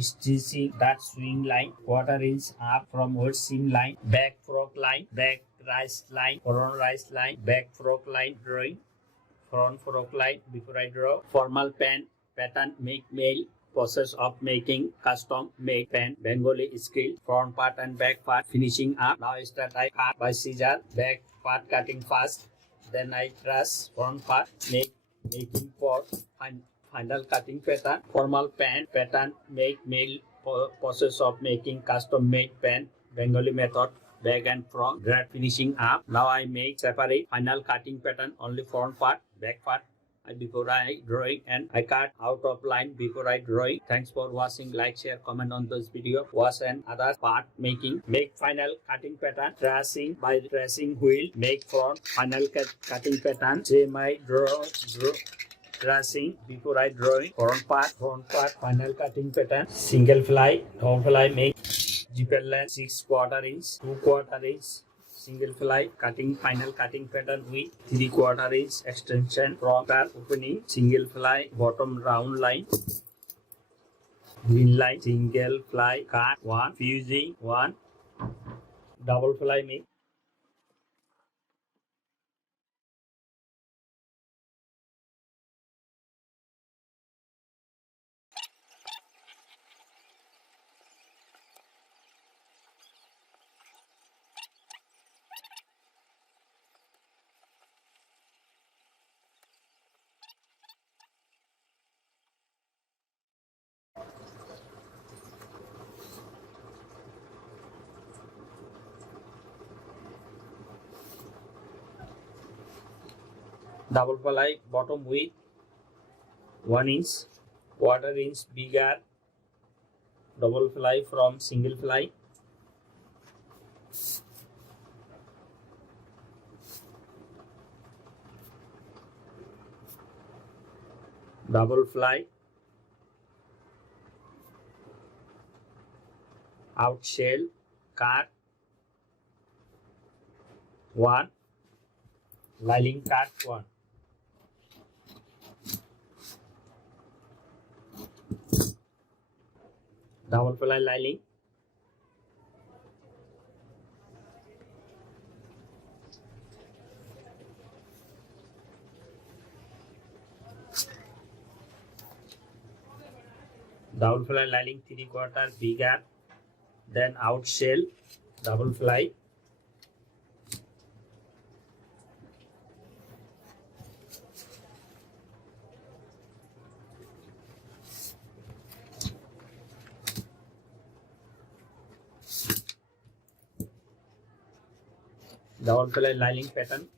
stitching that swing line, quarter inch up from waist seam line, back frock line, back rise line, front rise line, back frock line drawing, front frock line before I draw, formal pant, pattern make male, process of making custom made pant, Bengali skill, front part and back part, finishing up. Now I start I cut by scissor, back part cutting fast, then I truss front part, making for final cutting pattern, formal pant, pattern make male, process of making custom made pant, Bengali method, back and front, grad finishing up. Now I make separate final cutting pattern, only front part, back part before I drawing, and I cut out of line before I drawing. Thanks for watching. Like, share, comment on this video. Watch and other part making. Make final cutting pattern, tracing by tracing wheel, make front final cutting pattern. Same I draw tracing before I drawing. Front part final cutting pattern. Single fly, double fly, make zipper length 6/4 inch, 2/4 inch. Single fly cutting final cutting pattern with 3/4 inch extension from opening. Single fly bottom round line, green line, single fly cut 1, fusing 1, double fly make. Double fly bottom width 1 inch, quarter inch bigger. Double fly from single fly. Double fly out shell cut 1, lining cut 1. Double fly lining, double fly lining 3/4 bigger, then out shell, double fly, double fly lining pattern,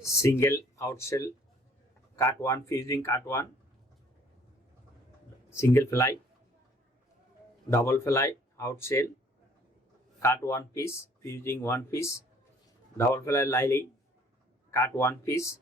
single out shell cut 1, fusing cut 1, single fly, double fly out shell cut 1 piece, fusing 1 piece, double fly lining cut 1 piece,